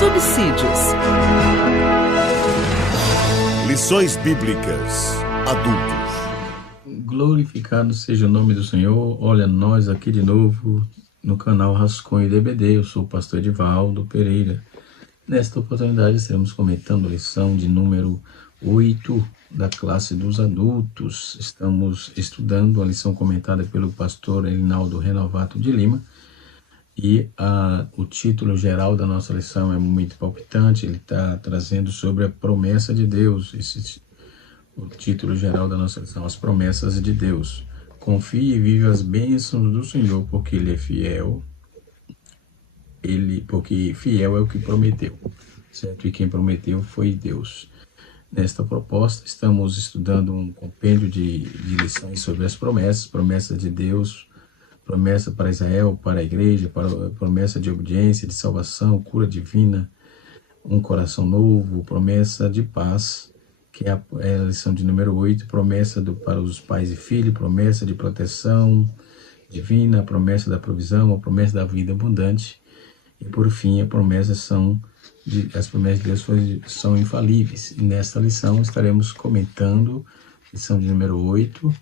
subsídios. Lições Bíblicas Adultos. Glorificado seja o nome do Senhor. Olha, nós aqui de novo no canal Rascunho DBD. Eu sou o pastor Edivaldo Pereira. Nesta oportunidade estaremos comentando a lição de número 8 da classe dos adultos. Estamos estudando a lição comentada pelo pastor Elinaldo Renovato de Lima. E o título geral da nossa lição é muito palpitante. Ele está trazendo sobre a promessa de Deus. O título geral da nossa lição, as promessas de Deus. Confie e vive as bênçãos do Senhor, porque Ele é fiel. Porque fiel é o que prometeu, certo? E quem prometeu foi Deus. Nesta proposta, estamos estudando um compêndio de lições sobre as promessas de Deus, promessa para Israel, para a igreja, promessa de obediência, de salvação, cura divina, um coração novo, promessa de paz, que é a lição de número 8, promessa para os pais e filhos, promessa de proteção divina, promessa da provisão, a promessa da vida abundante, e por fim, as promessas de Deus são infalíveis. E nesta lição estaremos comentando, lição de número 8,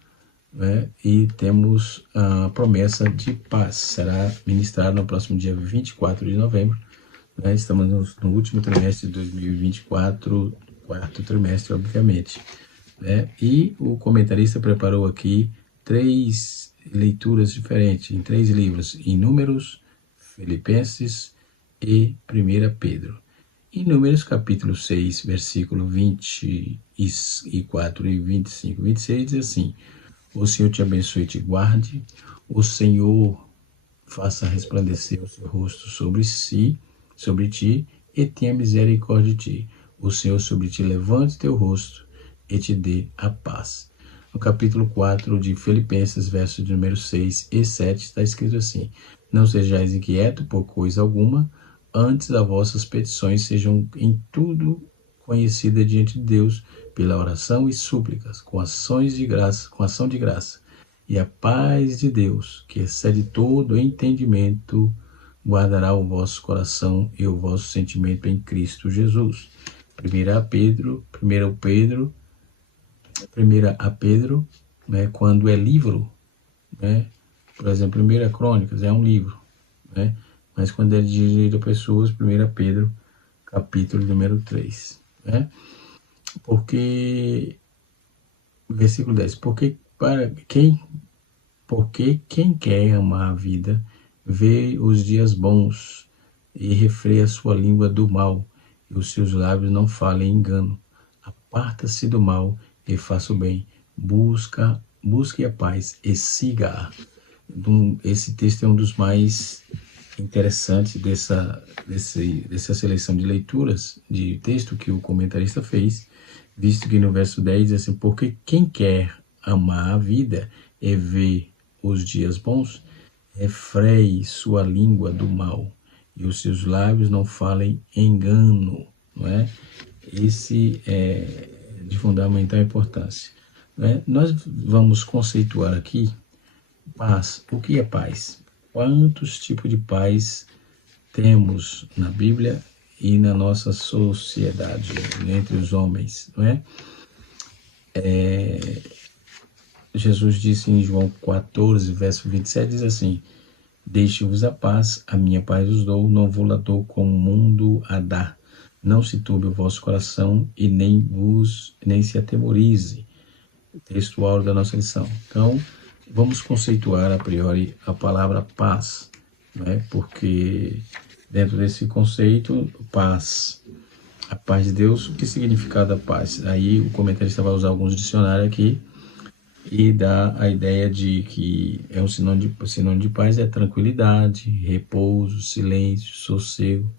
e temos a promessa de paz. Será ministrada no próximo dia 24 de novembro. Estamos no último trimestre de 2024, quarto trimestre, obviamente. E o comentarista preparou aqui 3 leituras diferentes, em 3 livros: em Números, Filipenses e 1 Pedro. Em Números, capítulo 6, versículo 24 e 25, 26, diz assim: o Senhor te abençoe e te guarde, o Senhor faça resplandecer o seu rosto sobre ti, e tenha misericórdia de ti. O Senhor sobre ti levante teu rosto e te dê a paz. No capítulo 4 de Filipenses, versos de número 6 e 7, está escrito assim: não sejais inquietos por coisa alguma, antes as vossas petições sejam em tudo conhecidas diante de Deus, pela oração e súplicas, com ação de graça, e a paz de Deus, que excede todo entendimento, guardará o vosso coração e o vosso sentimento em Cristo Jesus. 1 a Pedro, quando é livro, por exemplo, 1 Crônicas é um livro, mas quando é dirigido a pessoas, 1 Pedro, capítulo número 3. Porque, versículo 10, porque quem quer amar a vida, vê os dias bons e refreia sua língua do mal, e os seus lábios não falem engano. Aparta-se do mal e faça o bem, busque a paz e siga-a. Esse texto é um dos mais interessantes dessa seleção de leituras de texto que o comentarista fez, visto que no verso 10 diz assim: porque quem quer amar a vida e ver os dias bons, refreie sua língua do mal, e os seus lábios não falem engano. Esse é de fundamental importância. Nós vamos conceituar aqui paz. O que é paz? Quantos tipos de paz temos na Bíblia e na nossa sociedade, entre os homens, Jesus disse em João 14, verso 27, diz assim: deixe-vos a paz, a minha paz vos dou, não vou lá dou como o mundo a dá. Não se turbe o vosso coração e nem se atemorize. Textual da nossa lição. Então, vamos conceituar a priori a palavra paz, porque dentro desse conceito, paz, a paz de Deus, o que significa a paz? Aí o comentarista vai usar alguns dicionários aqui e dá a ideia de que é um sinônimo de paz, é tranquilidade, repouso, silêncio, sossego.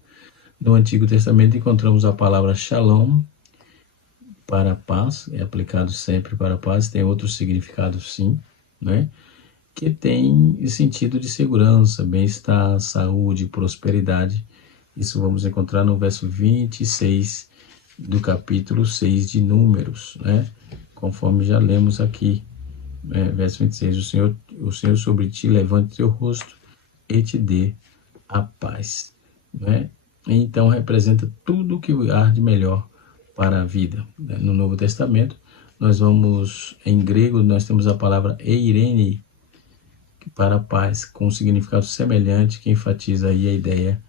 No Antigo Testamento encontramos a palavra shalom, para a paz, é aplicado sempre para a paz, tem outro significado sim, que tem sentido de segurança, bem-estar, saúde, prosperidade. Isso vamos encontrar no verso 26 do capítulo 6 de Números, conforme já lemos aqui, verso 26, o Senhor sobre ti levante teu rosto e te dê a paz. então representa tudo o que há de melhor para a vida. No Novo Testamento, nós vamos, em grego, nós temos a palavra eirene, para a paz, com um significado semelhante, que enfatiza aí a ideia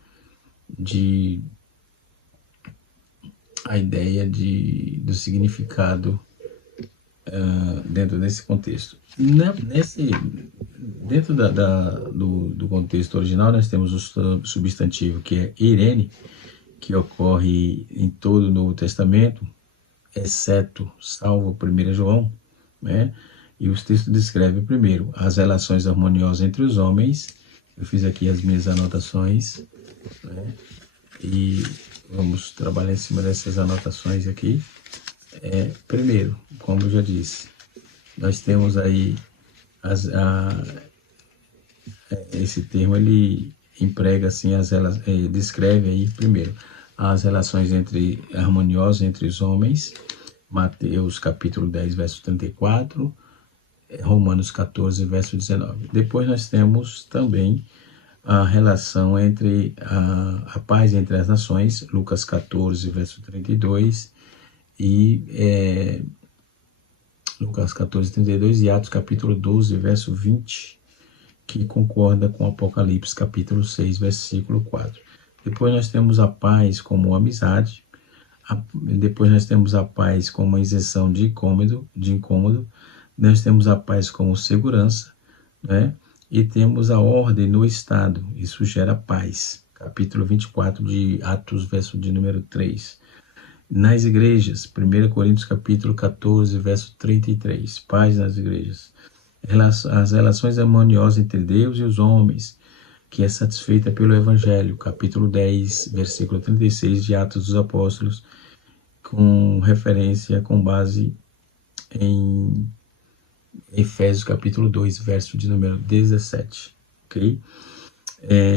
do significado dentro desse contexto. Dentro do contexto original, nós temos o substantivo que é eirene, que ocorre em todo o Novo Testamento, exceto, salvo 1 João, né? E os textos descrevem primeiro as relações harmoniosas entre os homens. Eu fiz aqui as minhas anotações, né? E vamos trabalhar em cima dessas anotações aqui. Primeiro, como eu já disse, nós temos aí esse termo, ele emprega assim descreve aí primeiro as relações harmoniosas entre os homens, Mateus capítulo 10, verso 34, Romanos 14, verso 19. Depois nós temos também a relação entre a paz entre as nações, Lucas 14, verso 32, e Lucas 14, 32 e Atos capítulo 12, verso 20, que concorda com Apocalipse capítulo 6, versículo 4. Depois nós temos a paz como amizade, depois nós temos a paz como a isenção de incômodo, nós temos a paz como segurança, né? E temos a ordem no Estado, isso gera paz. Capítulo 24 de Atos, verso de número 3. Nas igrejas, 1 Coríntios capítulo 14, verso 33. Paz nas igrejas. As relações harmoniosas entre Deus e os homens, que é satisfeita pelo Evangelho, capítulo 10, versículo 36 de Atos dos Apóstolos, com base em Efésios capítulo 2, verso de número 17, ok?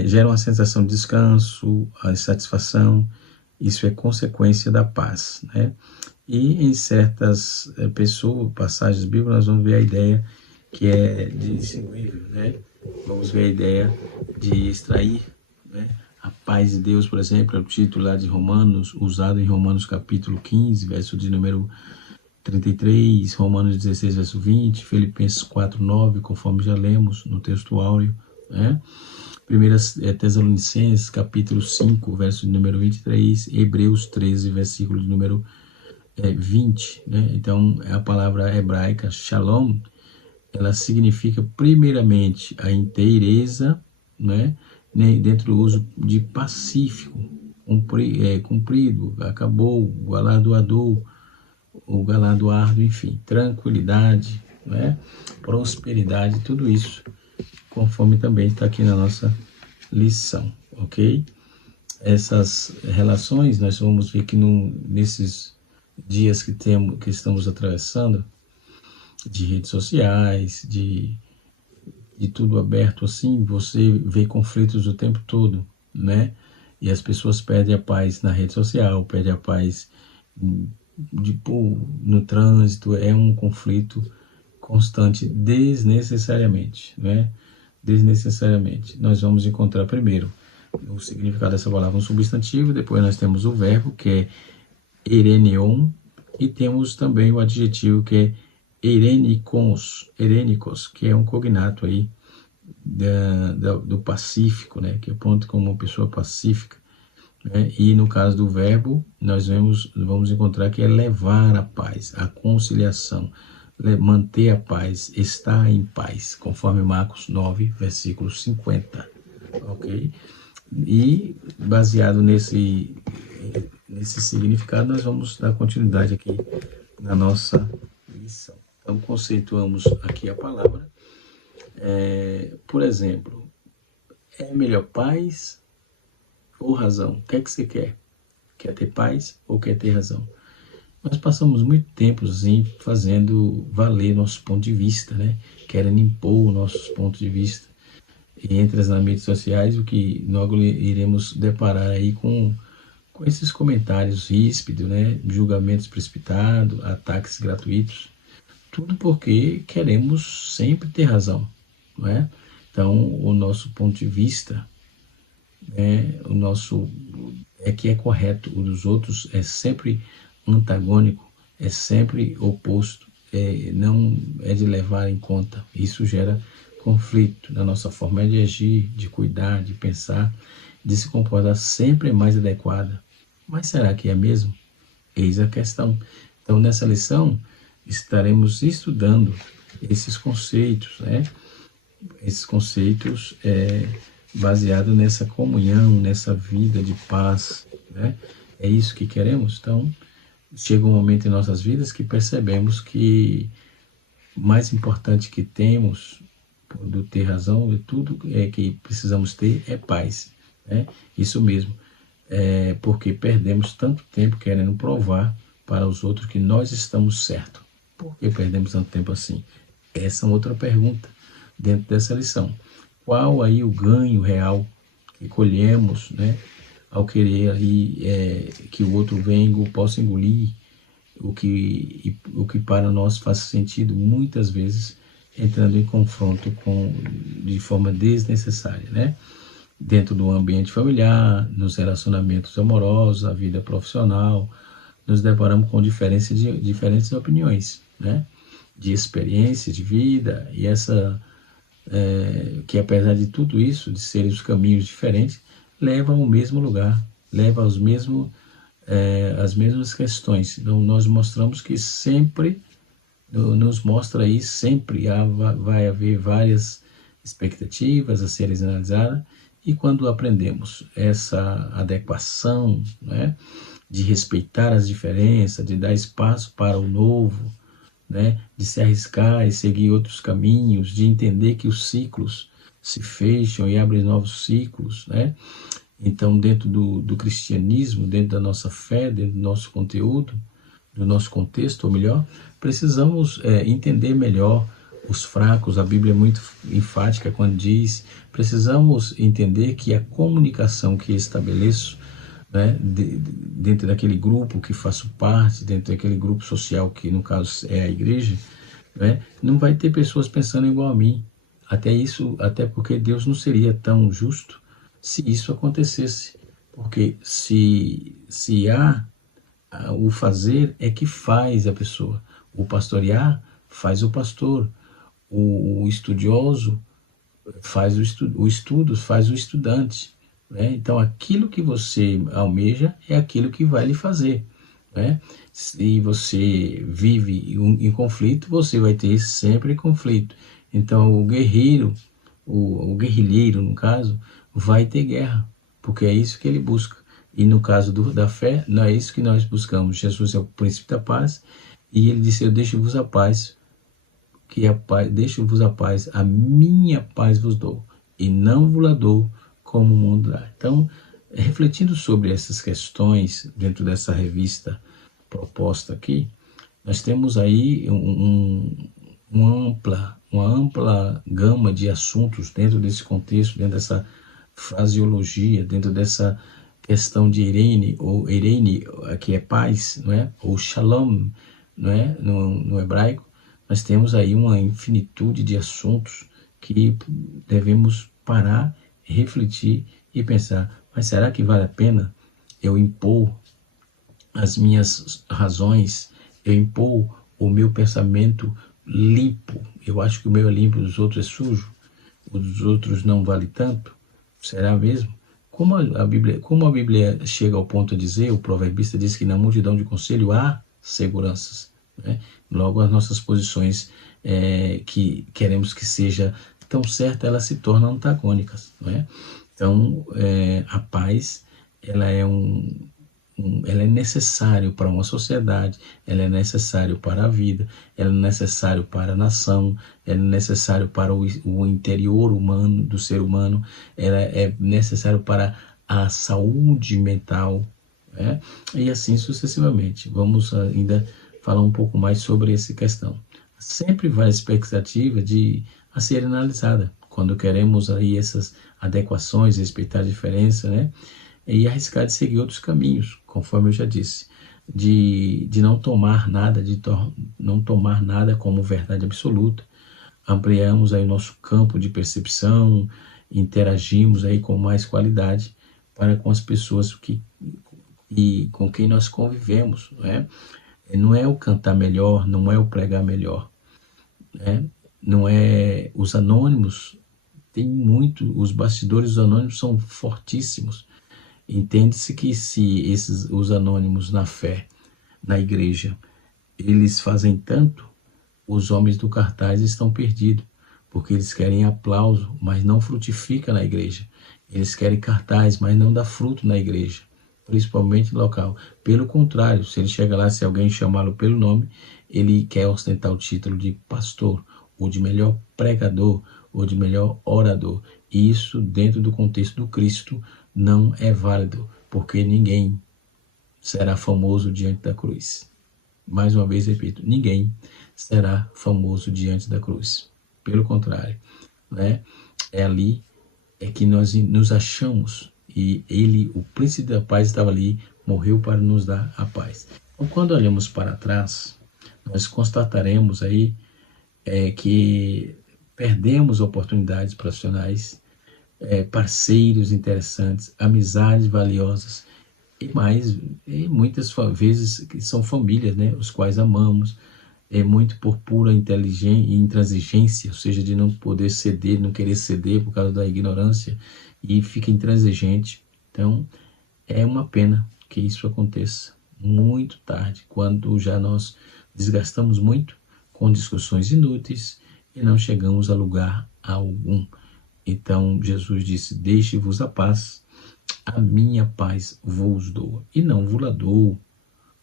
Gera uma sensação de descanso, a satisfação, isso é consequência da paz, né? E em certas passagens bíblicas, nós vamos ver a ideia que é de distinguir, né? Vamos ver a ideia de extrair, né? A paz de Deus, por exemplo, é o título lá de Romanos, usado em Romanos capítulo 15, verso de número 33, Romanos 16, verso 20, Filipenses 4, 9, conforme já lemos no texto áureo, né? 1 Tessalonicenses, capítulo 5, verso de número 23, Hebreus 13, versículo de número 20, né? Então, a palavra hebraica, shalom, ela significa primeiramente a inteireza, né? Dentro do uso de pacífico, cumprido, acabou, galardoador, o galardoado, enfim, tranquilidade, né? Prosperidade, tudo isso, conforme também está aqui na nossa lição, ok? Essas relações, nós vamos ver que nesses dias que estamos atravessando, de redes sociais, de tudo aberto assim, você vê conflitos o tempo todo, né? E as pessoas perdem a paz na rede social, perdem a paz no trânsito, é um conflito constante desnecessariamente, né? Desnecessariamente. Nós vamos encontrar primeiro o significado dessa palavra, um substantivo, depois nós temos o verbo, que é eirenion, e temos também o adjetivo, que é eirenikos, que é um cognato aí do pacífico, né? Que aponta como uma pessoa pacífica, né? E no caso do verbo, nós vamos encontrar que é levar a paz, a conciliação, manter a paz, estar em paz, conforme Marcos 9, versículo 50, ok? E baseado nesse significado, nós vamos dar continuidade aqui na nossa lição. Então, conceituamos aqui a palavra. Por exemplo, é melhor paz ou razão? O que é que você quer? Quer ter paz ou quer ter razão? Nós passamos muito tempo assim, fazendo valer nosso ponto de vista, né? Querendo impor nossos pontos de vista. E entre as mídias sociais, o que nós iremos deparar aí com esses comentários ríspidos, né? Julgamentos precipitados, ataques gratuitos. Tudo porque queremos sempre ter razão, não é? Então, o nosso ponto de vista, que é correto, o dos outros é sempre antagônico, é sempre oposto, não é de levar em conta. Isso gera conflito na nossa forma de agir, de cuidar, de pensar, de se comportar sempre mais adequada. Mas será que é mesmo? Eis a questão. Então, nessa lição, estaremos estudando esses conceitos, né? Esses conceitos baseados nessa comunhão, nessa vida de paz, né? É isso que queremos. Então, chega um momento em nossas vidas que percebemos que o mais importante que temos, do ter razão, de tudo que precisamos ter é paz, né? Isso mesmo, porque perdemos tanto tempo querendo provar para os outros que nós estamos certos. Por que perdemos tanto tempo assim? Essa é outra pergunta dentro dessa lição. Qual aí o ganho real que colhemos, né, ao querer aí, que o outro venha ou possa engolir o que para nós faz sentido, muitas vezes entrando em confronto de forma desnecessária, né? Dentro do ambiente familiar, nos relacionamentos amorosos, a vida profissional, nos deparamos com diferentes opiniões, né? De experiência, de vida, e que apesar de tudo isso, de serem os caminhos diferentes, levam ao mesmo lugar, levam as mesmas questões. Então, nós mostramos que sempre, nos mostra aí, sempre vai haver várias expectativas a serem analisadas, e quando aprendemos essa adequação, né, de respeitar as diferenças, de dar espaço para o novo, né, de se arriscar e seguir outros caminhos, de entender que os ciclos se fecham e abrem novos ciclos, né? Então, dentro do cristianismo, dentro da nossa fé, dentro do nosso conteúdo, do nosso contexto, ou melhor, precisamos entender melhor os fracos. A Bíblia é muito enfática quando diz: precisamos entender que a comunicação que estabeleço, né, dentro daquele grupo que faço parte, dentro daquele grupo social que no caso é a igreja, né, não vai ter pessoas pensando igual a mim. Até porque Deus não seria tão justo se isso acontecesse, porque se há o fazer é que faz a pessoa, o pastorear faz o pastor, o estudioso faz o estudo faz o estudante, né? Então aquilo que você almeja é aquilo que vai lhe fazer, né? Se você vive em conflito, você vai ter sempre conflito. Então o guerreiro, o guerrilheiro no caso, vai ter guerra, porque é isso que ele busca. E no caso da fé, não é isso que nós buscamos. Jesus é o príncipe da paz, e ele disse: eu deixo-vos a paz, deixo-vos a paz, a minha paz vos dou, e não vos la dou como o mundo dá. Então, refletindo sobre essas questões dentro dessa revista proposta aqui, nós temos aí uma ampla gama de assuntos dentro desse contexto, dentro dessa fraseologia, dentro dessa questão de Irene, que é paz, não é? Ou Shalom, não é? No hebraico, nós temos aí uma infinitude de assuntos que devemos parar, refletir e pensar: mas será que vale a pena eu impor as minhas razões, eu impor o meu pensamento limpo? Eu acho que o meu é limpo, os outros é sujo, os outros não vale tanto. Será mesmo? Como a Bíblia chega ao ponto de dizer, o proverbista diz que na multidão de conselho há seguranças, né? Logo, as nossas posições que queremos que seja tão certa, elas se tornam antagônicas, não é? Então, a paz, ela é necessário para uma sociedade, ela é necessário para a vida, ela é necessário para a nação, ela é necessário para o interior humano, do ser humano, ela é necessário para a saúde mental, né? E assim sucessivamente. Vamos ainda falar um pouco mais sobre essa questão. Sempre vai a expectativa a ser analisada, quando queremos aí essas adequações, respeitar a diferença, né? E arriscar de seguir outros caminhos, conforme eu já disse, de não tomar nada, não tomar nada como verdade absoluta. Ampliamos aí o nosso campo de percepção, interagimos aí com mais qualidade, para com as pessoas com quem nós convivemos, né? Não é o cantar melhor, não é o pregar melhor, né? Não é os anônimos, tem muito, os bastidores dos anônimos são fortíssimos. Entende-se que se os anônimos na fé, na igreja, eles fazem tanto, os homens do cartaz estão perdidos, porque eles querem aplauso, mas não frutifica na igreja. Eles querem cartaz, mas não dá fruto na igreja, principalmente local. Pelo contrário, se ele chega lá, se alguém chamá-lo pelo nome, ele quer ostentar o título de pastor, ou de melhor pregador, ou de melhor orador. E isso, dentro do contexto do Cristo, não é válido, porque ninguém será famoso diante da cruz. Mais uma vez repito, ninguém será famoso diante da cruz. Pelo contrário, né? É ali que nós nos achamos, e ele, o príncipe da paz, estava ali, morreu para nos dar a paz. Então, quando olhamos para trás, nós constataremos aí que perdemos oportunidades profissionais, parceiros interessantes, amizades valiosas, e muitas vezes que são famílias, né, os quais amamos, muito por pura intransigência, ou seja, de não poder ceder, não querer ceder por causa da ignorância, e fica intransigente. Então, é uma pena que isso aconteça muito tarde, quando já nós desgastamos muito com discussões inúteis e não chegamos a lugar algum. Então, Jesus disse: deixe-vos a paz, a minha paz vos dou, e não vos la dou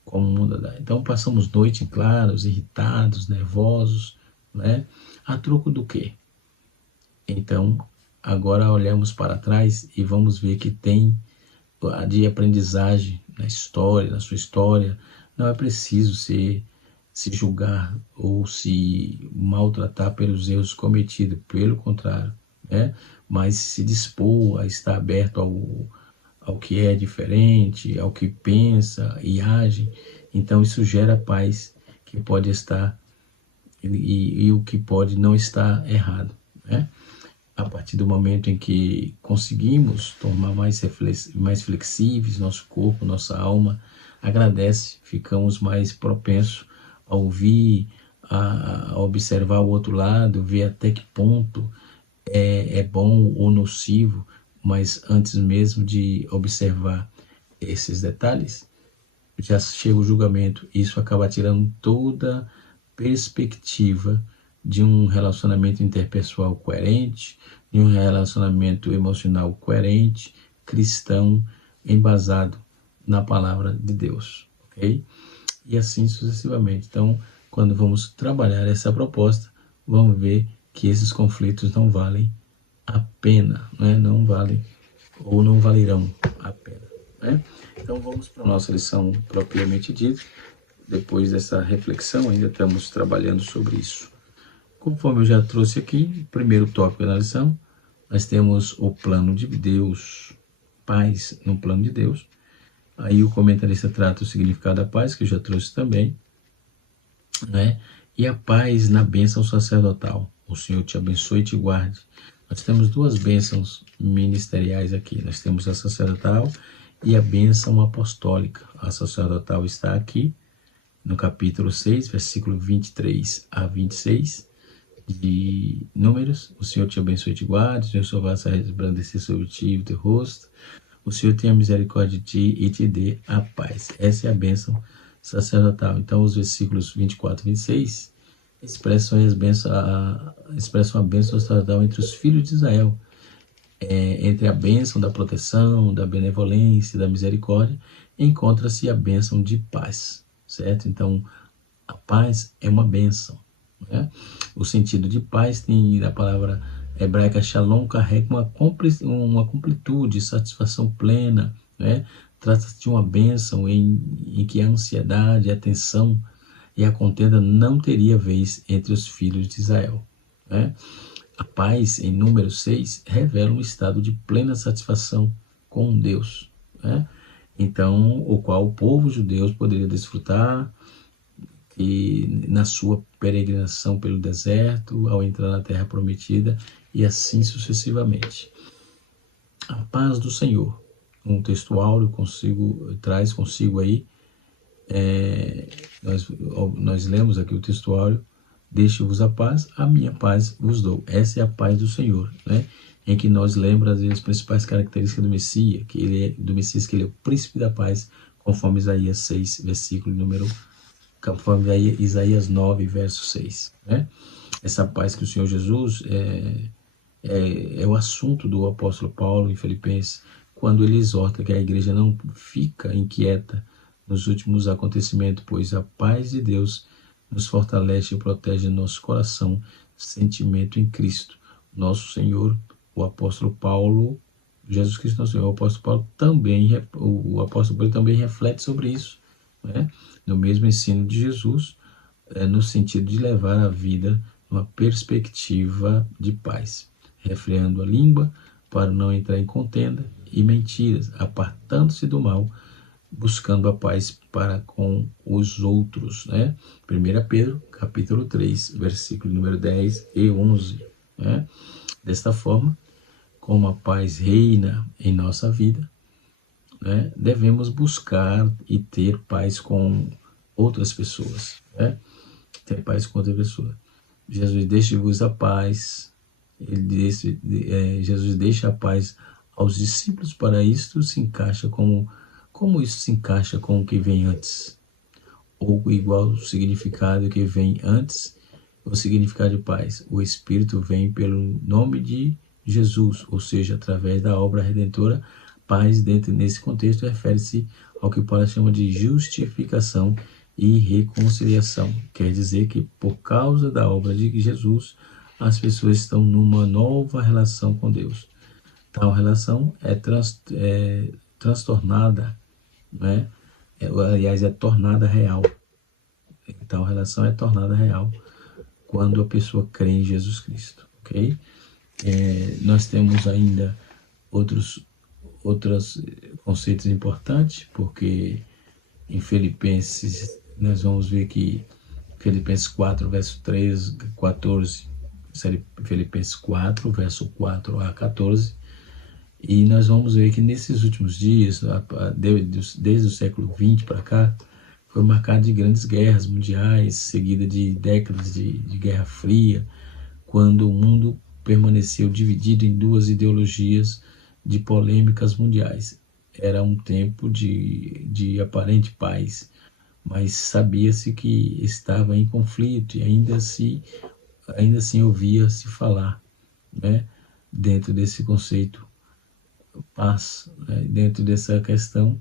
como o mundo dá. Então, passamos noite em claros, irritados, nervosos, né? A troco do quê? Então, agora olhamos para trás e vamos ver que tem de aprendizagem na história, na sua história. Não é preciso se julgar ou se maltratar pelos erros cometidos, pelo contrário, né? Mas se dispor a estar aberto ao que é diferente, ao que pensa e age. Então isso gera paz, que pode estar e o que pode não estar errado, né? A partir do momento em que conseguimos tornar mais flexíveis nosso corpo, nossa alma agradece, ficamos mais propensos a ouvir, a observar o outro lado, ver até que ponto é bom ou nocivo. Mas antes mesmo de observar esses detalhes, já chega o julgamento. Isso acaba tirando toda perspectiva de um relacionamento interpessoal coerente, de um relacionamento emocional coerente, cristão, embasado na palavra de Deus, ok? E assim sucessivamente. Então, quando vamos trabalhar essa proposta, vamos ver que esses conflitos não valem a pena, né? Não valem ou não valerão a pena, né? Então vamos para a nossa lição propriamente dita. Depois dessa reflexão, ainda estamos trabalhando sobre isso. Conforme eu já trouxe aqui, o primeiro tópico da lição, nós temos o plano de Deus, paz no plano de Deus. Aí o comentarista trata o significado da paz, que eu já trouxe também, né? E a paz na bênção sacerdotal. O Senhor te abençoe e te guarde. Nós temos duas bênçãos ministeriais aqui. Nós temos a sacerdotal e a bênção apostólica. A sacerdotal está aqui no capítulo 6, versículo 23 a 26 de Números. O Senhor te abençoe e te guarde. O Senhor só faça resplandecer sobre ti o teu rosto. O Senhor tenha misericórdia de ti e te dê a paz. Essa é a bênção sacerdotal. Então, os versículos 24 e 26 expressam a bênção sacerdotal entre os filhos de Israel, entre a bênção da proteção, da benevolência, da misericórdia, encontra-se a bênção de paz, certo? Então, a paz é uma bênção, né? O sentido de paz tem da palavra hebraica shalom, carrega uma completude, satisfação plena, né? Trata-se de uma bênção em que a ansiedade, a tensão e a contenda não teria vez entre os filhos de Israel, né? A paz, em número 6, revela um estado de plena satisfação com Deus, né? Então, o qual o povo judeu poderia desfrutar e na sua peregrinação pelo deserto, ao entrar na terra prometida, e assim sucessivamente. A paz do Senhor um texto áureo traz consigo aí, nós lemos aqui o texto áureo: deixe-vos a minha paz vos dou. Essa é a paz do Senhor, né? Em que nós lembramos as principais características do Messias, que ele é o príncipe da paz, conforme Isaías 6, conforme Isaías 9, verso 6, né? Essa paz que o Senhor Jesus é o assunto do apóstolo Paulo em Filipenses, quando ele exorta que a igreja não fica inquieta nos últimos acontecimentos, pois a paz de Deus nos fortalece e protege nosso coração, sentimento em Cristo, nosso Senhor. O apóstolo Paulo, Jesus Cristo nosso Senhor, o apóstolo Paulo também reflete sobre isso, né? No mesmo ensino de Jesus, no sentido de levar a vida numa perspectiva de paz, refreando a língua para não entrar em contenda e mentiras, apartando-se do mal, buscando a paz para com os outros, né? 1 Pedro, capítulo 3, versículo número 10 e 11, né? Desta forma, como a paz reina em nossa vida, né, devemos buscar e ter paz com outras pessoas, né? Ter paz com outras pessoas. Jesus deixa-vos a paz. Jesus deixa a paz aos discípulos. Para isto se encaixa como isso se encaixa com o que vem antes, ou igual significado que vem antes, o significado de paz. O Espírito vem pelo nome de Jesus, ou seja, através da obra redentora. Paz, nesse contexto, refere-se ao que Paulo chama de justificação e reconciliação. Quer dizer que, por causa da obra de Jesus, as pessoas estão numa nova relação com Deus. Tal relação é transtornada, né? Aliás, é tornada real. Tal relação é tornada real quando a pessoa crê em Jesus Cristo, ok? Nós temos ainda outros conceitos importantes, porque em Filipenses nós vamos ver que Filipenses 4, verso 13, 14, Filipenses 4, verso 4 a 14, e nós vamos ver que nesses últimos dias, desde o século XX para cá, foi marcado de grandes guerras mundiais, seguida de décadas de Guerra Fria, quando o mundo permaneceu dividido em duas ideologias de polêmicas mundiais. Era um tempo de aparente paz, mas sabia-se que estava em conflito e ainda assim ouvia-se falar, né, dentro desse conceito paz, né? Dentro dessa questão,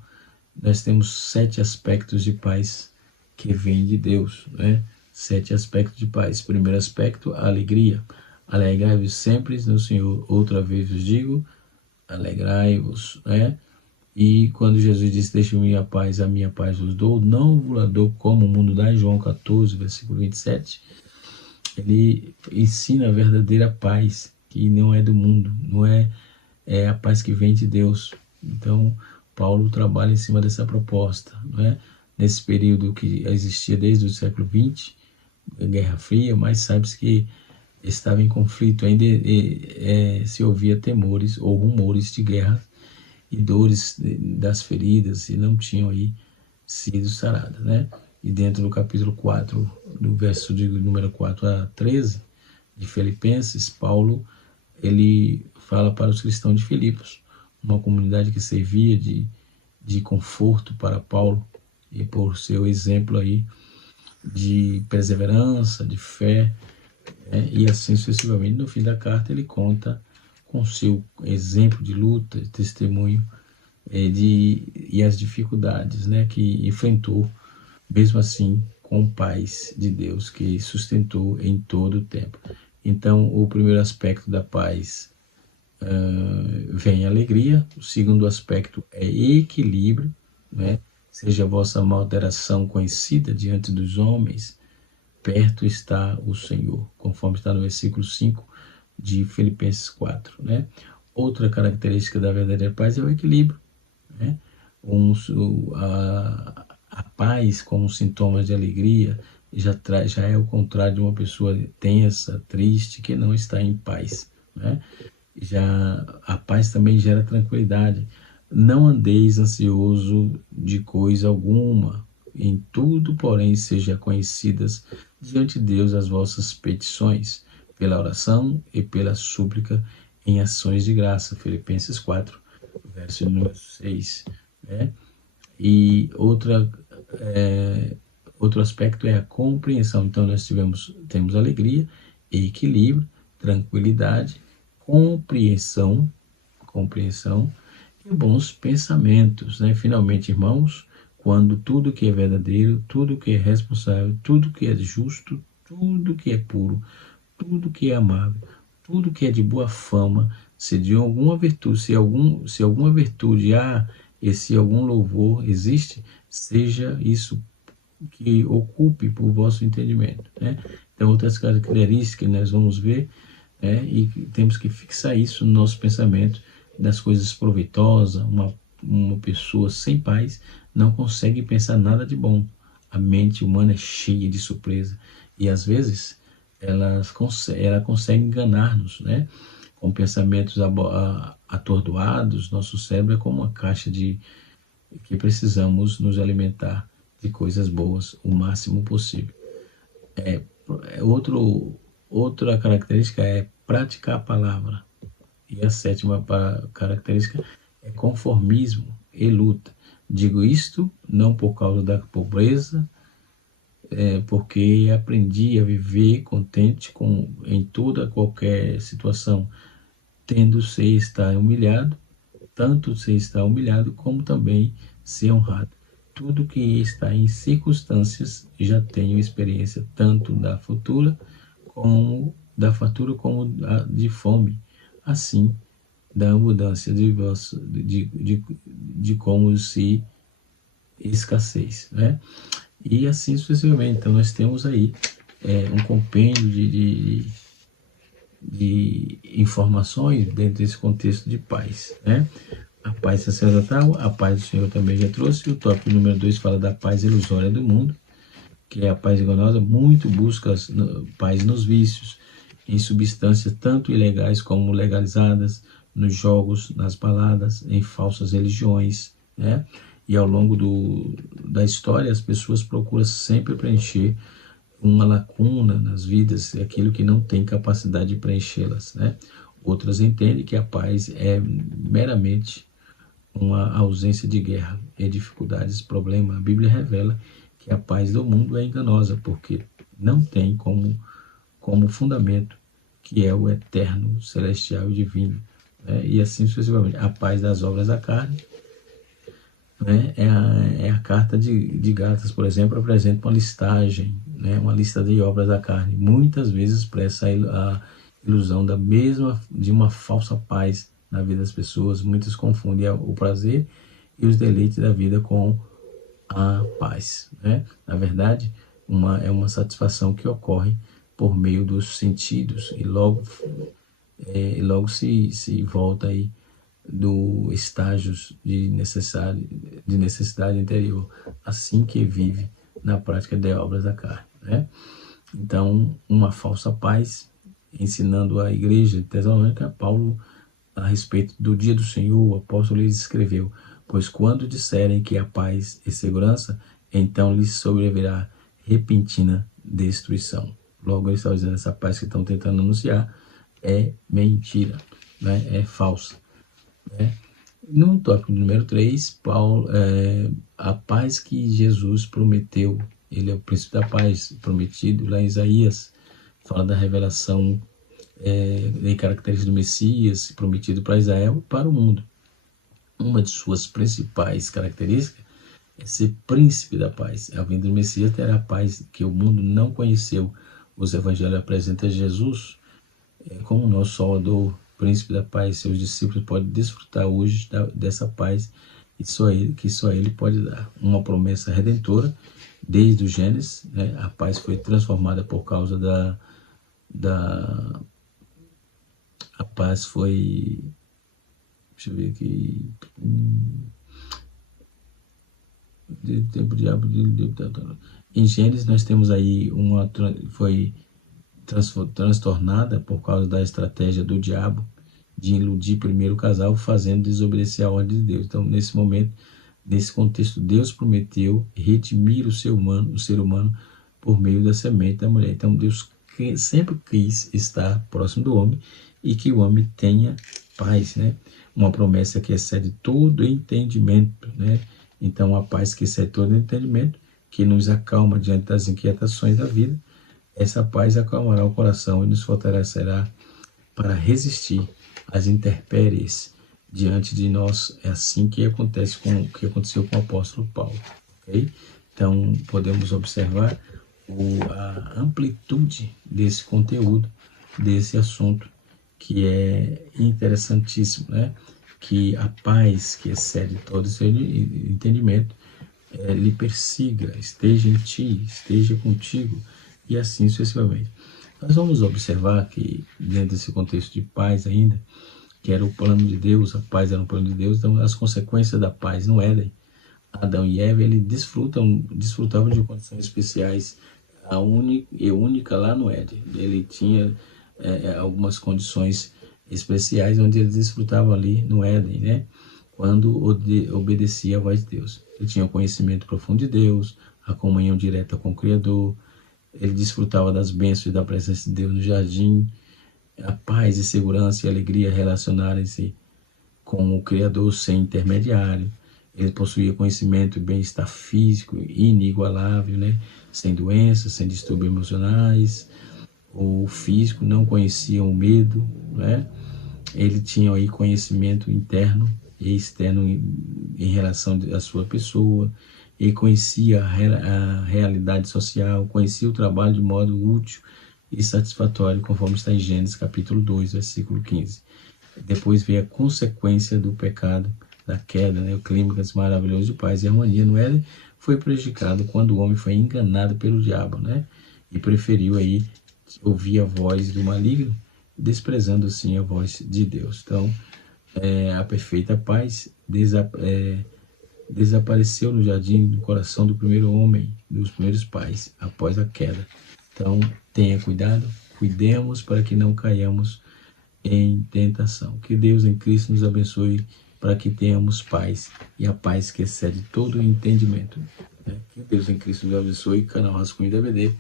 nós temos 7 aspectos de paz que vêm de Deus, né? 7 aspectos de paz. Primeiro aspecto, a alegria. Alegrai-vos sempre no Senhor. Outra vez vos digo, alegrai-vos, né? E quando Jesus disse: deixe-me a minha paz vos dou, não vos a dou como o mundo dá, em João 14, versículo 27, ele ensina a verdadeira paz, que não é do mundo, não é a paz que vem de Deus. Então, Paulo trabalha em cima dessa proposta, não é? Nesse período que existia desde o século XX, a Guerra Fria, mas sabe-se que estava em conflito, ainda se ouvia temores ou rumores de guerra e dores das feridas, e não tinham aí sido saradas, né? E dentro do capítulo 4, do verso de número 4 a 13, de Filipenses, Paulo, ele fala para os cristãos de Filipos, uma comunidade que servia de conforto para Paulo, e por seu exemplo aí de perseverança, de fé, e assim sucessivamente. No fim da carta ele conta com seu exemplo de luta, de testemunho, e as dificuldades, né, que enfrentou, mesmo assim com paz de Deus que sustentou em todo o tempo. Então, o primeiro aspecto da paz vem a alegria. O segundo aspecto é equilíbrio, né? Seja a vossa moderação conhecida diante dos homens, perto está o Senhor, conforme está no versículo 5 de Filipenses 4, né? Outra característica da verdadeira paz é o equilíbrio, né? A paz como sintomas de alegria já é o contrário de uma pessoa tensa, triste, que não está em paz, né? Já a paz também gera tranquilidade, Não andeis ansioso de coisa alguma, em tudo, porém, sejam conhecidas diante de Deus as vossas petições, pela oração e pela súplica em ações de graça. Filipenses 4, verso número 6. Né? E outro aspecto é a compreensão. Então, nós temos alegria, equilíbrio, tranquilidade, compreensão e bons pensamentos, né? Finalmente, irmãos, quando tudo que é verdadeiro, tudo que é responsável, tudo que é justo, tudo que é puro, tudo que é amável, tudo que é de boa fama, se de alguma virtude, se alguma virtude há e se algum louvor existe, seja isso que ocupe por vosso entendimento, né? Então, outras características que nós vamos ver, e temos que fixar isso no nosso pensamento, das coisas proveitosas. Uma pessoa sem paz não consegue pensar nada de bom. A mente humana é cheia de surpresa e às vezes ela consegue enganar-nos, né? Com pensamentos atordoados, nosso cérebro é como uma caixa que precisamos nos alimentar de coisas boas o máximo possível. Outra característica é praticar a palavra. E a sétima característica é conformismo e luta. Digo isto não por causa da pobreza, porque aprendi a viver contente em toda qualquer situação, tendo se estar humilhado, tanto se estar humilhado como também ser honrado. Tudo que está em circunstâncias já tenho experiência tanto da fartura como de fome, assim da abundância de como se escassez, né? E assim sucessivamente. Então nós temos aí um compêndio de informações dentro desse contexto de paz, né? A paz sacerdotal, a paz do Senhor também já trouxe. O tópico número 2 fala da paz ilusória do mundo, que é a paz enganosa. Muito busca paz nos vícios, em substâncias tanto ilegais como legalizadas, nos jogos, nas baladas, em falsas religiões, né? E ao longo da história, as pessoas procuram sempre preencher uma lacuna nas vidas, aquilo que não tem capacidade de preenchê-las, né? Outras entendem que a paz é meramente uma ausência de guerra e dificuldades, problema. A Bíblia revela que a paz do mundo é enganosa, porque não tem como fundamento que é o eterno, celestial e divino, né? E assim sucessivamente. A paz das obras da carne, né? É a carta de Gálatas, por exemplo, apresenta uma listagem, né? Uma lista de obras da carne. Muitas vezes expressa a ilusão de uma falsa paz na vida das pessoas. Muitos confundem o prazer e os deleites da vida com a paz, né? Na verdade, é uma satisfação que ocorre por meio dos sentidos e logo se volta aí do estágios de necessidade interior, assim que vive na prática de obras da carne, né? Então, uma falsa paz, ensinando a igreja de Tessalônica, Paulo, a respeito do dia do Senhor, o apóstolo lhes escreveu: pois quando disserem que há paz e segurança, então lhes sobrevirá repentina destruição. Logo, ele está dizendo, essa paz que estão tentando anunciar é mentira, né? É falsa, né? No tópico número 3, a paz que Jesus prometeu, ele é o príncipe da paz prometido lá em Isaías, fala da revelação e características do Messias prometido para Israel e para o mundo. Uma de suas principais características é ser príncipe da paz. A vinda do Messias terá a paz que o mundo não conheceu. Os evangelhos apresentam Jesus como nosso Salvador, príncipe da paz. Seus discípulos podem desfrutar hoje dessa paz que só ele pode dar. Uma promessa redentora desde o Gênesis, né? A paz foi transformada por causa a paz foi, deixa eu ver aqui, tempo em Gênesis nós temos aí foi transtornada por causa da estratégia do diabo de iludir primeiro o casal, fazendo desobedecer a ordem de Deus. Então, nesse momento, nesse contexto, Deus prometeu redimir o ser humano por meio da semente da mulher. Então, Deus sempre quis estar próximo do homem e que o homem tenha paz, né? Uma promessa que excede todo entendimento, né? Então, a paz que excede todo entendimento, que nos acalma diante das inquietações da vida, essa paz acalmará o coração e nos fortalecerá para resistir às intempéries diante de nós. É assim que aconteceu com o apóstolo Paulo, ok? Então, podemos observar a amplitude desse conteúdo, desse assunto, que é interessantíssimo, né? Que a paz que excede todo esse entendimento lhe persiga, esteja em ti, esteja contigo, e assim sucessivamente. Nós vamos observar que, dentro desse contexto de paz ainda, que era o plano de Deus, a paz era um plano de Deus, então as consequências da paz no Éden, Adão e Eva, eles desfrutavam de condições especiais, única lá no Éden. Ele tinha algumas condições especiais onde eles desfrutavam ali no Éden, né? Quando obedecia à voz de Deus. Ele tinha o conhecimento profundo de Deus, a comunhão direta com o Criador, ele desfrutava das bênçãos da presença de Deus no jardim, a paz e segurança e alegria relacionarem-se com o Criador sem intermediário. Ele possuía conhecimento e bem-estar físico inigualável, né? Sem doenças, sem distúrbios emocionais. O físico não conhecia o medo, né? Ele tinha aí conhecimento interno e externo em relação à sua pessoa. Ele conhecia a realidade social, conhecia o trabalho de modo útil e satisfatório, conforme está em Gênesis capítulo 2, versículo 15. Depois veio a consequência do pecado, da queda, né? O clímax maravilhoso de paz e harmonia no Éden foi prejudicado quando o homem foi enganado pelo diabo, né? E preferiu aí ouvir a voz do maligno, desprezando assim a voz de Deus. Então, a perfeita paz desapareceu no jardim do coração do primeiro homem, dos primeiros pais, após a queda. Então, tenha cuidado, cuidemos para que não caiamos em tentação. Que Deus em Cristo nos abençoe para que tenhamos paz, e a paz que excede todo o entendimento. Que Deus em Cristo nos abençoe. Canal Rascunho DVD,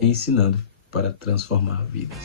ensinando para transformar vidas.